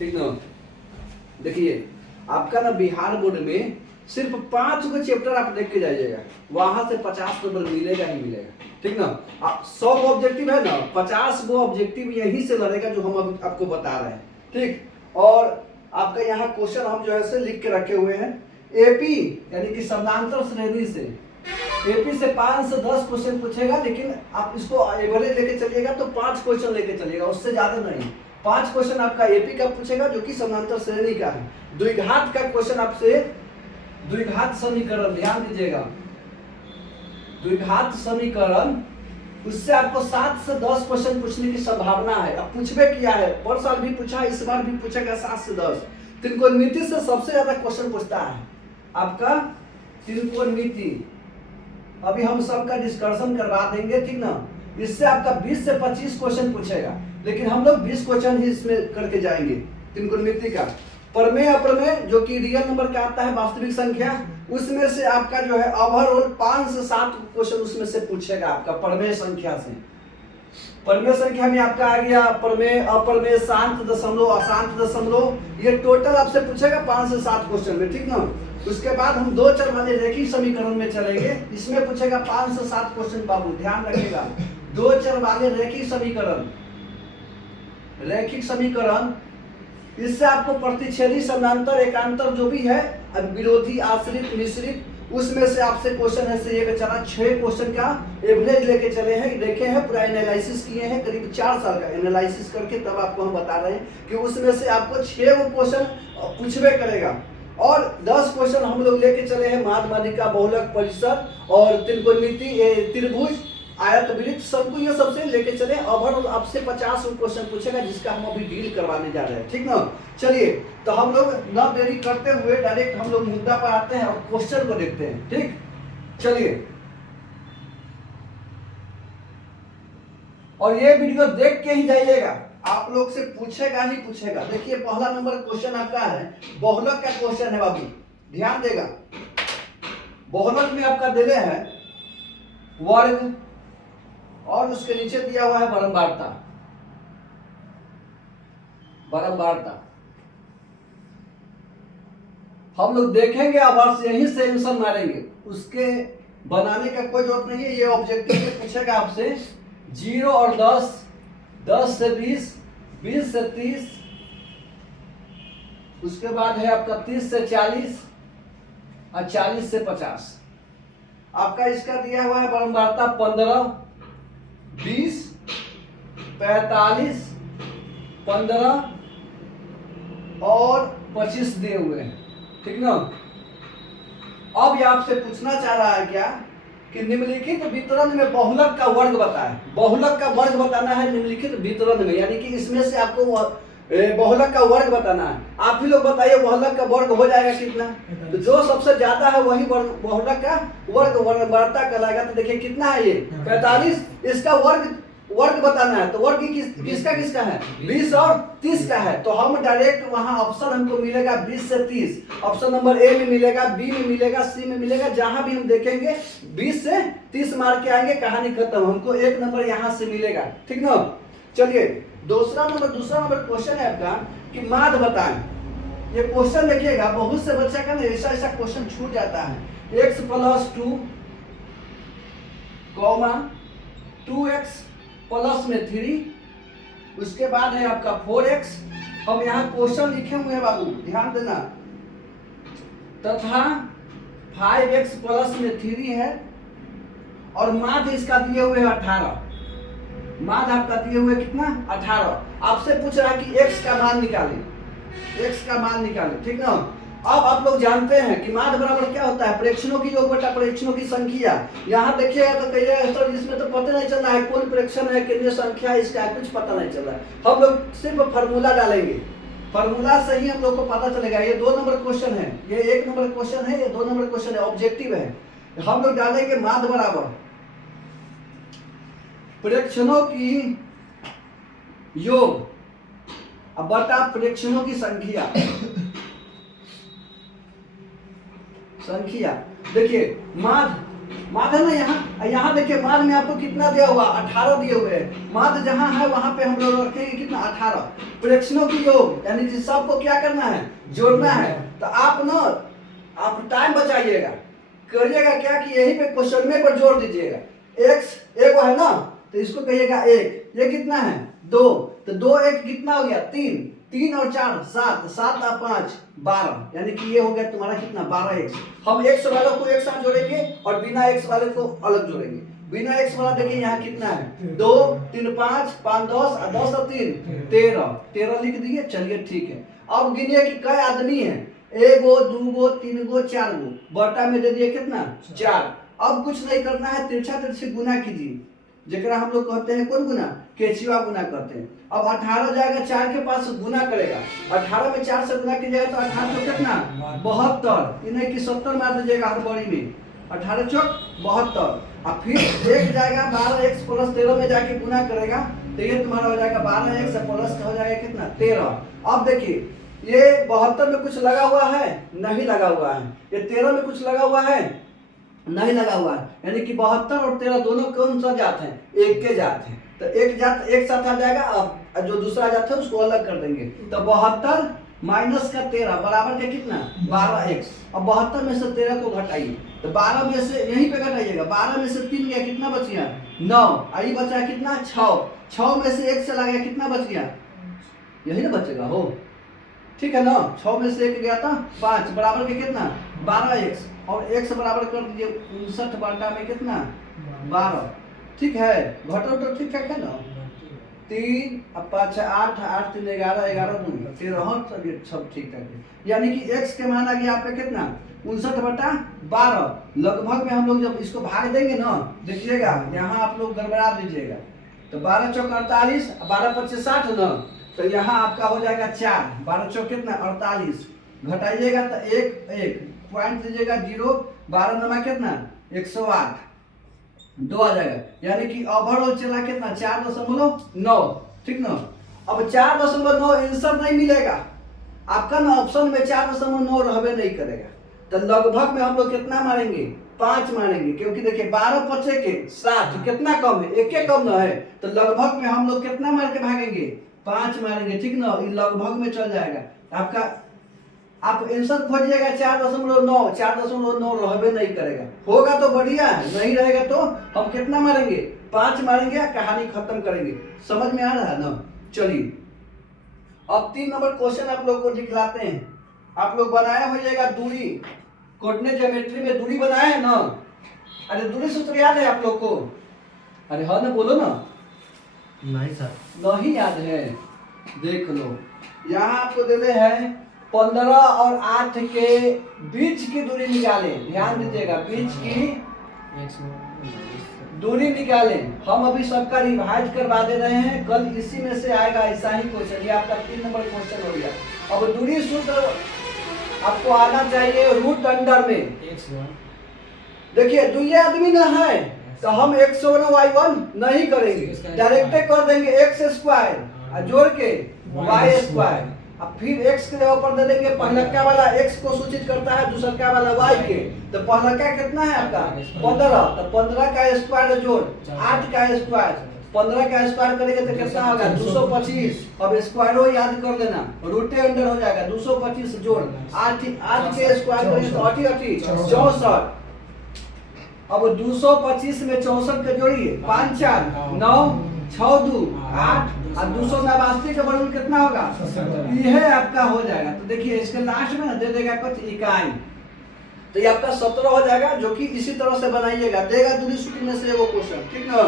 ठीक ना। देखिए आपका ना बिहार बोर्ड में सिर्फ 5 गो चैप्टर आप देख के जाइएगा, वहां से 50 नंबर मिलेगा ही मिलेगा, ठीक ना। 100 गो ऑब्जेक्टिव है ना, 50 गो ऑब्जेक्टिव यहीं से लड़ेगा जो हम अभी आपको बता रहे हैं, ठीक। और आपका यहाँ क्वेश्चन हम जो है से लिख के रखे हुए हैं। एपी यानी कि समानांतर श्रेणी से एपी से 5 से 10 क्वेश्चन पूछेगा, लेकिन आप इसको एवरेज लेके चलिएगा तो 5 क्वेश्चन लेके चलिएगा, उससे ज्यादा नहीं। 5 क्वेश्चन आपका एपी का पूछेगा जो कि समानांतर श्रेणी का है। द्विघात का क्वेश्चन आपसे, द्विघात समीकरण ध्यान दीजिएगा, द्विघात समीकरण उससे आपको 7 से 10 क्वेश्चन पूछने की संभावना है। अब पूछबे किया है, पर साल भी पूछा, इस बार भी पूछेगा 7 से 10। त्रिकोणमिति से सबसे ज्यादा क्वेश्चन पूछता है आपका त्रिकोणमिति। अभी हम सबका डिस्कशन करवा देंगे, ठीक ना। इससे आपका 20 से 25 क्वेश्चन पूछेगा, लेकिन हम लोग 20 क्वेश्चन ही इसमें करके जाएंगे त्रिकोणमिति का। प्रमेय अप्रमेय जो कि रियल नंबर का आता है, वास्तविक संख्या, उसमें से आपका जो है ओवरऑल 5 से 7 क्वेश्चन उसमें से पूछेगा आपका प्रमेय संख्या से। प्रमेय संख्या में आपका आ गया प्रमेय, अप्रमेय, शांत दशमलव, अशांत दशमलव, ये टोटल आपसे पूछेगा 5 से 7 क्वेश्चन में, ठीक ना। उसके बाद हम 2 चर वाले रेखिक समीकरण में चलेंगे, इसमें पूछेगा 5 से 7 क्वेश्चन। बाबू ध्यान रखिएगा, 2 चर वाले रेखिक समीकरण, रैखिक समीकरण, इससे आपको प्रतिच्छेदी, समानांतर, एकांतर जो भी है, विरोधी, आश्रित, मिश्रित, उसमें से आपसे क्वेश्चन है से ये चला 6 क्वेश्चन का एवरेज लेके चले हैं, देखे हैं, पूरा एनालिसिस किए हैं, करीब 4 साल का एनालिसिस करके तब आपको हम बता रहे हैं कि उसमें से आपको 6 वो क्वेश्चन पूछबे करेगा। और 10 क्वेश्चन हम लोग लेके चले हैं माध्यमादिका, बहुलक, परिसर और त्रिकोणमिति, त्रिभुज, आयत, वृत्त, शंकु, ये सबसे लेके चले। ओवरऑल आपसे 50 क्वेश्चन पूछेगा, जिसका हम अभी डील करवाने जा रहे हैं, ठीक ना। चलिए तो हम लोग ना देरी करते हुए डायरेक्ट हम लोग मुद्दा पर आते हैं और क्वेश्चन को देखते हैं, ठीक। चलिए, और ये वीडियो देख के ही जाइएगा, आप लोग से पूछेगा ही पूछेगा। देखिए पहला नंबर क्वेश्चन आपका है बहुलक का क्वेश्चन है बाबू, ध्यान देगा। बहुलक में आपका दिले है वर्ग और उसके नीचे दिया हुआ है बारंबारता, बारंबारता। हम लोग देखेंगे अब यहीं से आंसर मारेंगे, उसके बनाने का कोई जरूरत नहीं है। ये ऑब्जेक्टिव में पूछेगा आपसे 0 और 10, 10 से 20, 20 से 30, उसके बाद है आपका 30 से 40 और 40 से 50। आपका इसका दिया हुआ है बारंबारता 15, 20, 45, 15 और 25 दिए हुए हैं, ठीक ना। अब ये आपसे पूछना चाह रहा है क्या कि निम्नलिखित वितरण में बहुलक का वर्ग बताएं। बहुलक का वर्ग बताना है निम्नलिखित वितरण में, यानी कि इसमें से आपको बहुलक का वर्ग बताना है। आप ही लोग बताइए बहुलक का वर्ग हो जाएगा कितना, तो जो सबसे ज्यादा है वही बहुलक का वर्ग बारंबारता कहलाएगा। तो देखिए कितना है ये 45, इसका वर्ग बताना है, तो वर्ग किसका किसका है 20 और 30 का है। तो हम डायरेक्ट वहां ऑप्शन हमको मिलेगा 20 से 30, ऑप्शन नंबर ए में मिलेगा, बी में मिलेगा, सी में मिलेगा, जहां भी हम देखेंगे 20 से 30 मार के आएंगे, कहानी खत्म। हमको 1 नंबर यहां से मिलेगा, ठीक ना। चलिए दूसरा नंबर क्वेश्चन है आपका कि माध्य बताएं। ये क्वेश्चन देखिएगा, बहुत से बच्चा का ना ऐसा क्वेश्चन छूट जाता है। x + 2, 2x प्लस में 3, उसके बाद है आपका 4x। हम यहाँ क्वेश्चन लिखे हुए हैं बाबू, ध्यान देना, तथा 5x प्लस में 3 है, और माध्य इसका दिए हुए 18। माध्य आपका दिए हुए कितना 18। आपसे पूछ रहा है कि x का मान निकालें, x का मान निकालें, ठीक ना। अब आप लोग जानते हैं कि माध्य बराबर क्या होता है, प्रेक्षणों की योग बटा प्रेक्षणों की संख्या। यहाँ देखिएगा तो कहिएगा इसमें तो पता नहीं चल रहा है कौन प्रेक्षण है, केंद्रीय संख्या, इसका कुछ पता नहीं चल रहा है। हम लोग सिर्फ फार्मूला डालेंगे, फार्मूला से ही हम लोग को पता चलेगा। ये 2 नंबर क्वेश्चन है, ये 1 नंबर क्वेश्चन है, ये 2 नंबर क्वेश्चन है, ऑब्जेक्टिव है। हम लोग डालेंगे माध्य बराबर प्रेक्षणों की योग बटा प्रेक्षणों की संख्या। देखिए माध्य माध्य ना यहाँ यहाँ देखिए माध्य में आपको कितना दिया हुआ 18 दिए हुए हैं। माध्य जहाँ है वहां पे हम लोग रखेंगे कितना 18। प्रेक्षणों की योग यानी कि सबको क्या करना है जोड़ना है। तो आप ना आप टाइम बचाइएगा, करिएगा क्या कि यहीं पे क्वेश्चन में पर जोड़ दीजिएगा। x एक है ना तो इसको कहिएगा 1, ये कितना है 2, तो 2 1 कितना हो गया 3, 3 और 4 7, 7 और 5 12, यानी कि ये हो गया तुम्हारा कितना 12x। हम x वालों को एक साथ जोड़ेंगे और बिना x वाले को अलग जोड़ेंगे। बिना x वाला देखिए यहाँ कितना है 2 3 5 5 10 और 10 और 3 13 लिख दिए। चलिए ठीक है, अब गिनिए कि कई आदमी है, 1 गो 2 गो 3 गो 4 गो, बटा में दे दिए कितना 4। अब कुछ नहीं करना है, तिरछा तिरछी गुना कीजिए, जेकरा हम लोग कहते हैं कौन गुना केचिवा गुना करते हैं। अब 18 जाएगा 4 के पास गुना करेगा, 18 में 4 से गुना कीजिएगा तो 18 तो कितना 72, इन्हें की 70 मार दीजिएगा हर बड़ी में, 18 चौक 72। अब फिर एक जाएगा 12x प्लस 13 में जाके गुना करेगा तो ये तुम्हारा हो जाएगा 12x प्लस हो जाएगा कितना 13। अब देखिए ये 72 में कुछ लगा हुआ है नहीं लगा हुआ है, ये 13 में कुछ लगा हुआ है नहीं लगा हुआ है, यानी कि 72 और 13 दोनों कौन सा जात है एक के जात है। तो एक जात एक साथ आ जाएगा, अब जो दूसरा जात है उसको अलग कर देंगे। तो 72 माइनस का 13 बराबर के कितना 12x। अब 72 में से 13 को घटाइए तो 12 में से यहीं पे घटाइएगा, 12 में से 3 गया कितना बच गया 9, आई बचा कितना 6, 6 में से 1 चला गया कितना बच गया यही ना बचेगा हो, ठीक है ना। 6 में से 1 गया था 5 बराबर के कितना 12x, और x बराबर कर दीजिए 59 बटा में कितना 12, ठीक है। घटो तो ठीक ठाक है ना, 3 अब 5 8 8 3 11 11 2 13 सब ठीक ठाक है, यानी कि x के मान आ गया आप पे कितना 59 बटा 12। लगभग में हम लोग जब इसको भाग देंगे ना देखिएगा यहाँ आप लोग गड़बड़ा दीजिएगा, तो 12 चौक 48 12 25 60 ना, तो यहाँ आपका हो जाएगा 4, 12 चौक कितना 48, घटाइएगा तो 1 1 पॉइंट दीजिएगा 0, 12 नमा कितना 108 2 आ जाएगा, यानी कि ओवरऑल चला कितना 4.9, ठीक ना। अब 4.9 आंसर नहीं मिलेगा आपका ना, ऑप्शन में 4.9 रहबे नहीं करेगा, तो लगभग में हम लोग कितना मारेंगे 5 मारेंगे, क्योंकि देखिए 12 पचे के 7 कितना कम है, एक कम ना है, तो लगभग में हम लोग कितना मार के भागेंगे 5 मारेंगे, ठीक ना। लगभग में चल जाएगा आपका, आप आंसर खोजिएगा 4.9, 4.9 रहबे नहीं करेगा, होगा तो बढ़िया है, नहीं रहेगा तो हम कितना मारेंगे 5 मारेंगे, कहानी खत्म करेंगे। समझ में आ रहा है ना। चलिए अब 3 नंबर क्वेश्चन आप लोग को दिखलाते हैं। आप लोग बनाया होइएगा दूरी, कोऑर्डिनेट ज्योमेट्री में दूरी बनाया है ना, अरे दूरी सूत्र याद है आप लोग को, अरे हाँ ना बोलो ना, नहीं सर नहीं याद है, देख लो यहाँ आपको देने हैं 15 और 8 के बीच की दूरी निकालें, ध्यान दीजिएगा बीच की दूरी निकालें। हम अभी सबका रिवाइज करवा दे रहे हैं, कल इसी में से आएगा ऐसा ही क्वेश्चन, ये आपका 3 नंबर क्वेश्चन हो गया। अब दूरी सूत्र आपको आना चाहिए रूट अंडर में, देखिए दुइये आदमी ना है तो हम x1y1 नहीं करेंगे, डायरेक्ट कर देंगे x स्क्वायर जोड़ के y स्क्वायर, अब फिर x के जगह पर दे देंगे पहलका वाला x को सूचित करता है दूसरका वाला y के, तो पहलका कितना है आपका 15, तो 15 का स्क्वायर जोड़ 8 का स्क्वायर, 15 का स्क्वायर करेंगे तो कितना होगा 225। अब स्क्वायरो याद कर लेना, रूटे अंडर हो जाएगा 225 जोड़ 8 के स्क्वायर करेंगे तो 8 64। अब 225 में 64 के जोड़िए 5 4 9 6 2 8 और 289 का वर्गमूल कितना होगा, यह आपका हो जाएगा। तो देखिए इसके लास्ट में दे देगा कुछ इकाई, तो ये आपका 17 हो जाएगा, जो कि इसी तरह से बनाइएगा, देगा दूरी सूत्र में से वो क्वेश्चन, ठीक ना।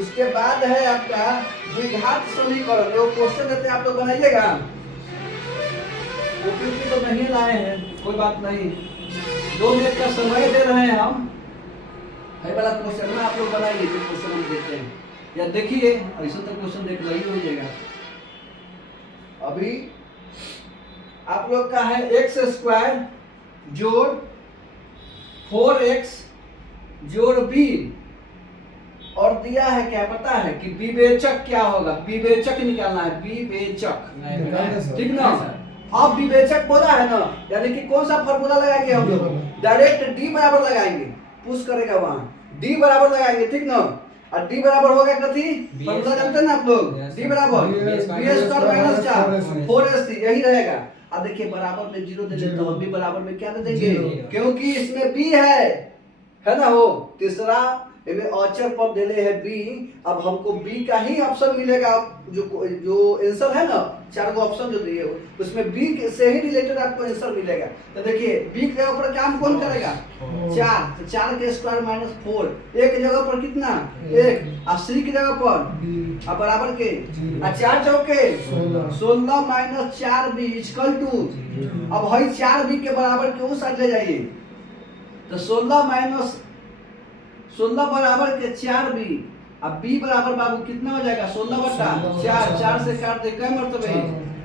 उसके बाद है आपका द्विघात समीकरण, वो क्वेश्चन देते हैं आप लोग बनाइएगा, उपयुक्त तो नहीं लाए हैं कोई बात नहीं, 2 मिनट का समय दे रहे हैं हम, है वाला क्वेश्चन ना आप लोग बनाइए, जो क्वेश्चन हम देते हैं या देखिए ऐसा तो क्वेश्चन देख लो ही हो जाएगा। अभी आप लोग का है x स्क्वायर जोड़ 4x जोड़ b, और दिया है क्या पता है कि विवेचक क्या होगा, विवेचक निकालना है, विवेचक, ठीक ना। अब विवेचक बोला है ना, यानी कि कौन सा फॉर्मूला लगाएंगे हम लोग, डायरेक्ट d बराबर लगाएंगे, पुश करेगा वहाँ डी बराबर लगाएंगे, ठीक ना। और डी बराबर होगा कथी, फॉर्मूला जानते हैं ना आप लोग, डी बराबर बी स्क्वायर माइनस 4 यही रहेगा। अब देखिए बराबर में 0 दे देते, तो हम भी बराबर में क्या दे देंगे, क्योंकि इसमें बी है ना। हो तीसरा इनमें अचर पद देले है बी। अब हमको बी का ही ऑप्शन मिलेगा, जो आंसर है ना, 4 गो ऑप्शन जो दिए हो उसमें बी से ही रिलेटेड आपको आंसर मिलेगा। तो देखिए बी के ऊपर काम कौन करेगा, 4, तो 4 के स्क्वायर माइनस 4, ए की जगह पर कितना 1, और सी की जगह पर अब बराबर के 4 चौके 16 माइनस 4 बी इक्वल टू, अब वही 4 बी के बराबर के उस साइड ले जाइए, तो 16 बराबर के 4 बी। अब बी बराबर बाबू कितना हो जाएगा, 16 बटा 4, 4 से काट दे कई मरतबे,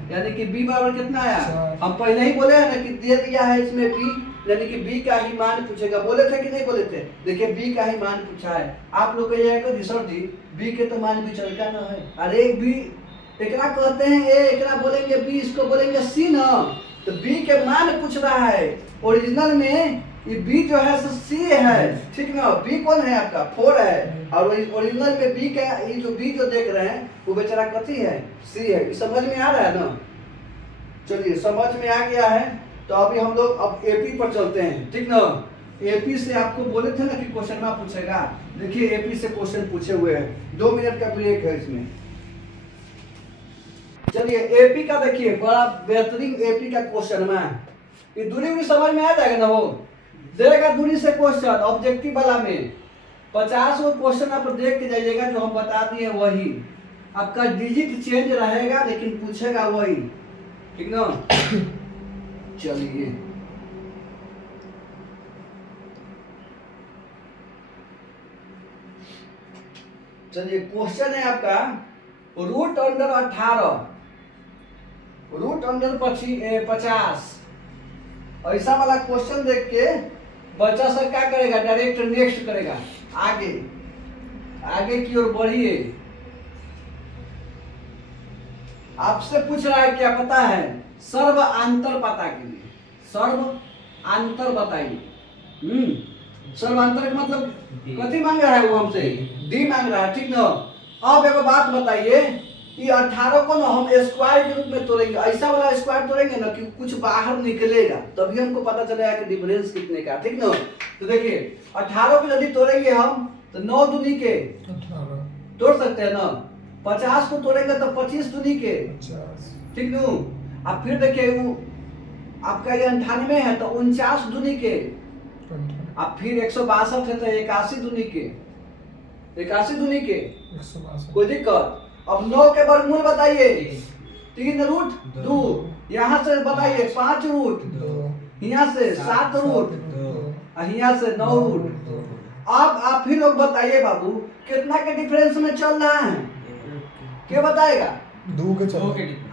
यानी कि बी बराबर कितना आया, हम पहले ही बोले हैं ना कि दे दिया है इसमें बी, यानी कि बी का ही मान पूछेगा। बोले थे कि नहीं बोले थे, देखिए बी का ही मान पूछा है। आप लोग कहिएगा सर जी बी के तो मान भी चलता ना है, अरे बी एकरा कहते हैं ए, एकरा बोलेंगे बी, इसको बोलेंगे सी ना। तो बी के मान पूछ रहा है, ओरिजिनल में ये बी जो है सो सी है, ठीक ना। बी कौन है आपका 4 है, और ओरिजिनल में बी का ये जो बी जो देख रहे हैं वो बेचारा कथी है, सी है। समझ में आ रहा है ना, चलिए समझ में आ गया है। तो अभी हम लोग अब एपी पर चलते हैं, ठीक ना। एपी से आपको बोले थे ना कि क्वेश्चन में पूछेगा, देखिए एपी से क्वेश्चन पूछे हुए हैं, 2 मिनट का ब्रेक है इसमें। चलिए एपी का देखिए बड़ा बेहतरीन एपी का क्वेश्चन में, ये दूरी भी समझ में आ जाएगा ना। वो देगा दूरी से क्वेश्चन ऑब्जेक्टिव वाला में 50 वो क्वेश्चन आप देख के जाइएगा, जो हम बता दिए वही आपका डिजिट चेंज रहेगा लेकिन पूछेगा वही, ठीक ना। चलिए क्वेश्चन है आपका रूट अंडर 18 रूट अंडर 50, ऐसा वाला क्वेश्चन देख के बच्चा सब क्या करेगा, डायरेक्ट नेक्स्ट करेगा, आगे की ओर बढ़िए। आपसे पूछ रहा है क्या पता है, सर्व अंतर पता कीजिए, सर्व अंतर बताइए। सर्व अंतर का मतलब कथी मांग रहा है वो हमसे, डी मांग रहा है, ठीक ना। अब एक बात बताइए, ये 18 को ना हम स्क्वायर के रूप में तोड़ेंगे, ऐसा वाला स्क्वायर तोड़ेंगे ना कि कुछ बाहर निकलेगा, तभी हमको पता चलेगा कि डिफरेंस कितने का, ठीक ना। तो देखिए 18 को यदि तोड़ेंगे हम तो 9 दूनी के 18 तोड़ सकते हैं ना, 50 को तोड़ेंगे तो 25 दूनी के 50, ठीक ना। अब फिर देखिए वो आपका ये 98 है तो 49 दूनी के, अब फिर 162 है तो 81 दूनी के, 81 दूनी के 162, कोई दिक्कत। अब 9 के वर्गमूल बताइए, 3 रूट 2, यहाँ से बताइए 5 रूट 2, यहाँ से 7 रूट 2, यहाँ से 9 रूट। अब आप ही लोग बताइए बाबू कितना के डिफरेंस में चल रहा है, क्या बताएगा, 2 के चल,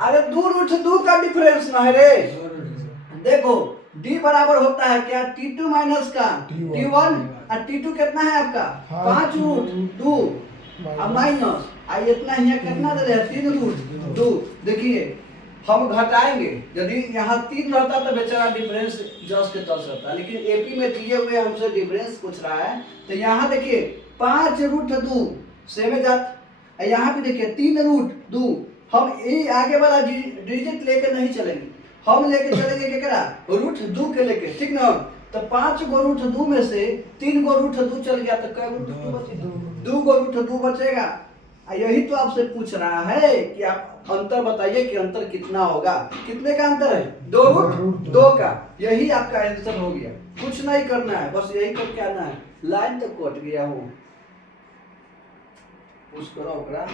अरे 2 रूट 2 का डिफरेंस ना है रे। देखो d बराबर होता है क्या, t2 माइनस का t1, और t2 कितना है आपका 5 रूट 2, अब माइनस आई इतना यहाँ कितना दे रहे हैं 3 रूट 2। देखिए हम घटाएंगे, यदि यहाँ 3 रहता तो बेचारा डिफरेंस 10 के 10 रहता, लेकिन एपी में दिए हुए हमसे डिफरेंस पूछ रहा है। तो यहाँ देखिए 5 रूट 2 सेम जात, यहाँ भी देखिए 3 रूट 2, हम ये आगे वाला डिजिट लेके नहीं चलेंगे, हम लेके चलेंगे केकरा, रूट 2 के लेके, ठीक ना। तो 5 गो रूट 2 में से 3 गो रूट 2 चल गया तो कै रूट 2 बचेगा, 2 गो रूट 2 बचेगा। यही तो आपसे पूछ रहा है कि आप अंतर बताइए कि अंतर कितना होगा, कितने का अंतर है, 2 रूट 2 का, यही आपका आंसर हो गया। कुछ नहीं करना है, बस यही करके आना है। लाइन तो कट गया हो, पुश करो ओकरा।